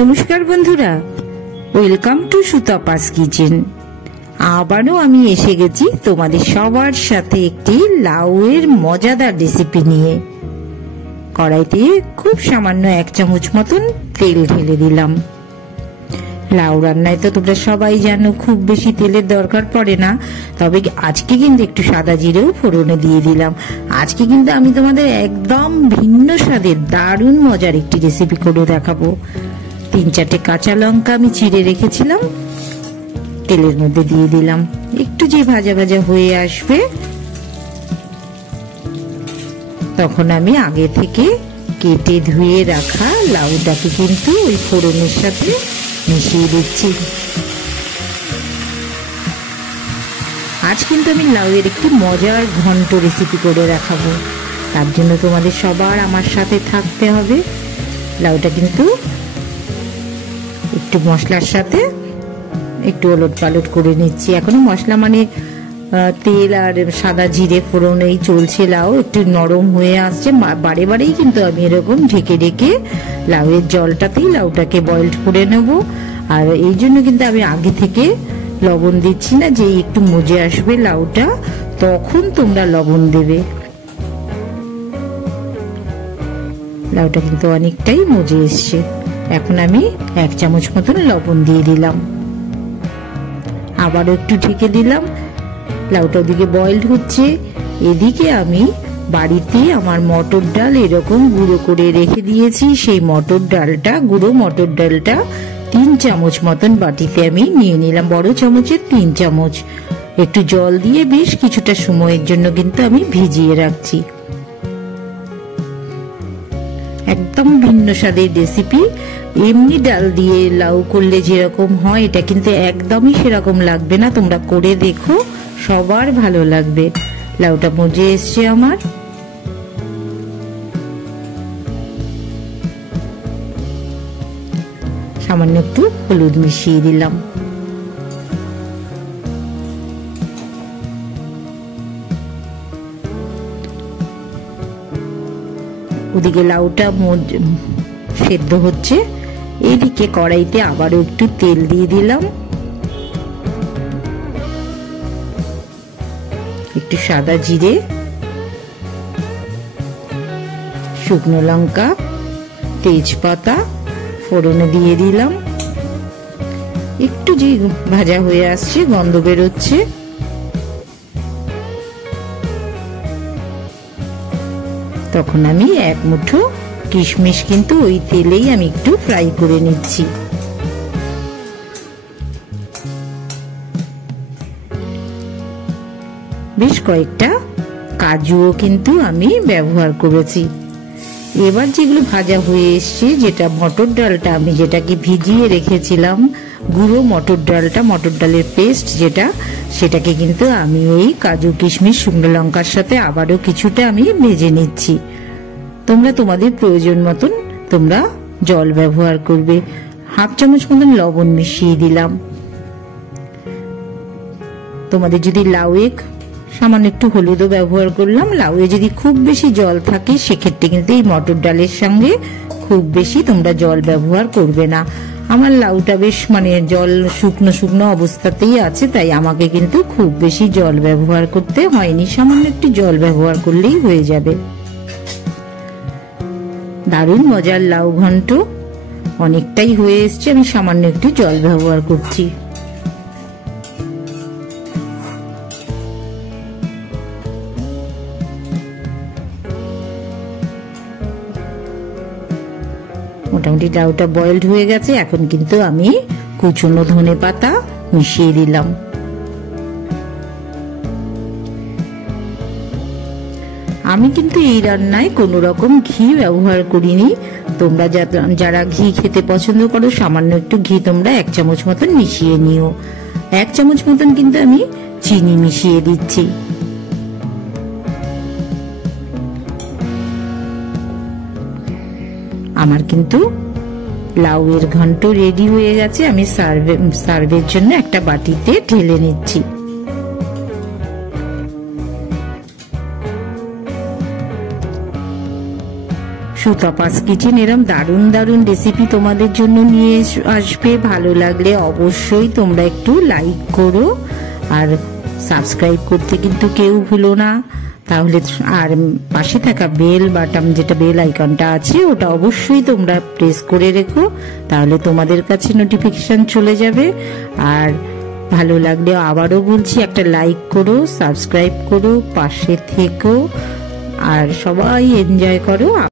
নমস্কার বন্ধুরা, welcome to Sutapa's kitchen. আবারও আমি এসে গেছি তোমাদের সবার সাথে একটি লাউয়ের মজাদার রেসিপি নিয়ে। কড়াইতে খুব সামান্য 1 চামচ মতন তেল ঢেলে দিলাম। লাউ রান্নায় তো তোমরা সবাই জানো খুব বেশি তেলের দরকার পড়ে না, তবে আজকে কিন্তু একটু সাদা জিরেও ফোড়নে দিয়ে দিলাম। আজকে কিন্তু আমি তোমাদের একদম ভিন্ন স্বাদের দারুণ মজার একটি রেসিপি করে দেখাবো। 3-4টে কাঁচা লঙ্কা আমি চিড়ে রেখেছিলাম, তেলের মধ্যে দিয়ে দিলাম। একটু যে ভাজা ভাজা হয়ে আসবে তখন আমি আগে থেকে কেটে ধুয়ে রাখা লাউটাকে কিন্তু ওই ফোড়নের সাথে মিশিয়ে দিচ্ছি। আজ কিন্তু আমি লাউয়ের একটি মজার ঘন্ট রেসিপি করে দেখাবো। তার জন্য তোমাদের সবার আমার সাথে থাকতে হবে। লাউটা কিন্তু একটু মশলার সাথে একটু ওলট পালট করে নিচ্ছি। এখনো মশলা মানে তেল আর সাদা জিরে ফোড়নেই চলছে। লাউ একটু নরম হয়ে আসছে, বারে বারেই কিন্তু আমি এরকম ঢেকে ঢেকে লাউয়ের জলটাতেই লাউটাকে বয়েলড করে নেব। আর এই জন্য কিন্তু আমি আগে থেকে লবণ দিচ্ছি না, যে একটু মজে আসবে লাউটা তখন তোমরা লবণ দেবে। লাউটা কিন্তু অনেকটাই মজে এসছে। এখন আমি 1 চামচ মতন লবণ দিয়ে দিলাম, আবারও একটু ঢেকে দিলাম। লাউটা ওদিকে বয়েলড হচ্ছে, এদিকে আমি বাড়িতে আমার মটর ডাল এরকম গুঁড়ো করে রেখে দিয়েছি। সেই মটর ডালটা, গুঁড়ো মটর ডালটা 3 চামচ মতন বাটিতে আমি নিয়ে নিলাম, বড় চামচের 3 চামচ। একটু জল দিয়ে বেশ কিছুটা সময়ের জন্য কিন্তু আমি ভিজিয়ে রাখছি। একদম ভিন্ন স্বাদের রেসিপি। এমনি ডাল দিয়ে লাউ করলে যেরকম হয় এটা কিন্তু একদমই সেরকম লাগবে না। তোমরা করে দেখো, সবার ভালো লাগবে। লাউটা মজে এসছে আমার। সামান্য একটু হলুদ মিশিয়ে দিলাম। ওদিকে লাউটা সেদ্ধ হচ্ছে, এইদিকে কড়াইতে আবারও একটু তেল দিয়ে দিলাম, একটু সাদা জিরে, শুকনো লঙ্কা, তেজপাতা ফোড়নে দিয়ে দিলাম। একটু যে ভাজা হয়ে আসছে, গন্ধ বেরোচ্ছে, তখন আমি 1 মুঠো কিশমিশ কিন্তু ওই তেলেই আমি একটু ফ্রাই করে নিচ্ছি। বেশ কয়েকটা কাজুও কিন্তু আমি ব্যবহার করেছি। এবার যেগুলো ভাজা হয়ে এসছে, যেটা মটর ডালটা আমি যেটাকে ভিজিয়ে রেখেছিলাম, গুঁড়ো মটর ডালটা, মটর ডালের পেস্ট যেটা, সেটাকে কিন্তু আমি এই কাজু কিশমিশ শুকনো লঙ্কার সাথে আবারও কিছুটা আমি ভেজে নিচ্ছি। তোমরা তোমাদের প্রয়োজন মতন তোমরা জল ব্যবহার করবে। 1/2 চামচ মতন লবণ মিশিয়ে দিলাম। তোমাদের যদি লাউয়ে সামান্য একটু হলুদও ব্যবহার করলাম। লাউয়ে যদি খুব বেশি জল থাকে সেক্ষেত্রে কিন্তু এই মটর ডালের সঙ্গে খুব বেশি তোমরা জল ব্যবহার করবে না। আমার লাউটা বেশ মানে জল শুকনো শুকনো অবস্থাতেই আছে, তাই আমাকে কিন্তু খুব বেশি জল ব্যবহার করতে হয়নি। সামান্য একটু জল ব্যবহার করলেই হয়ে যাবে। দারুণ মজার লাউ ঘন্ট অনেকটাই হয়ে এসছে, আমি সামান্য একটু জল ব্যবহার করছি। মোটামুটি লাউটা বয়েলড হয়ে গেছে। এখন কিন্তু আমি কুচনো ধনেপাতা মিশিয়ে দিলাম। আমি কিন্তু এই রান্নায় কোনো রকম ঘি ব্যবহার করিনি। তোমরা যারা ঘি খেতে পছন্দ করো সামান্য একটু ঘি তোমরা 1 চামচ মতন মিশিয়ে নিও। 1 চামচ মতন কিন্তু আমি চিনি মিশিয়ে দিচ্ছি। আমার কিন্তু লাউয়ের ঘন্ট রেডি হয়ে গেছে। আমি সার্ভের জন্য একটা বাটিতে ঢেলে নিচ্ছি। সুতাপাস কিচেন এরম দারুণ দারুণ রেসিপি তোমাদের জন্য নিয়ে আসবে। ভালো লাগলে অবশ্যই তোমরা একটু লাইক করো আর সাবস্ক্রাইব করতে কিন্তু কেউ ভুলো না। তাহলে আর পাশে থাকা বেল বাটন, যেটা বেল আইকনটা আছে, ওটা অবশ্যই তোমরা প্রেস করে রেখো, তাহলে তোমাদের কাছে নোটিফিকেশন চলে যাবে। আর ভালো লাগলে আবারও বলছি, একটা লাইক করো, সাবস্ক্রাইব করো, পাশে থেকো আর সবাই এনজয় করো।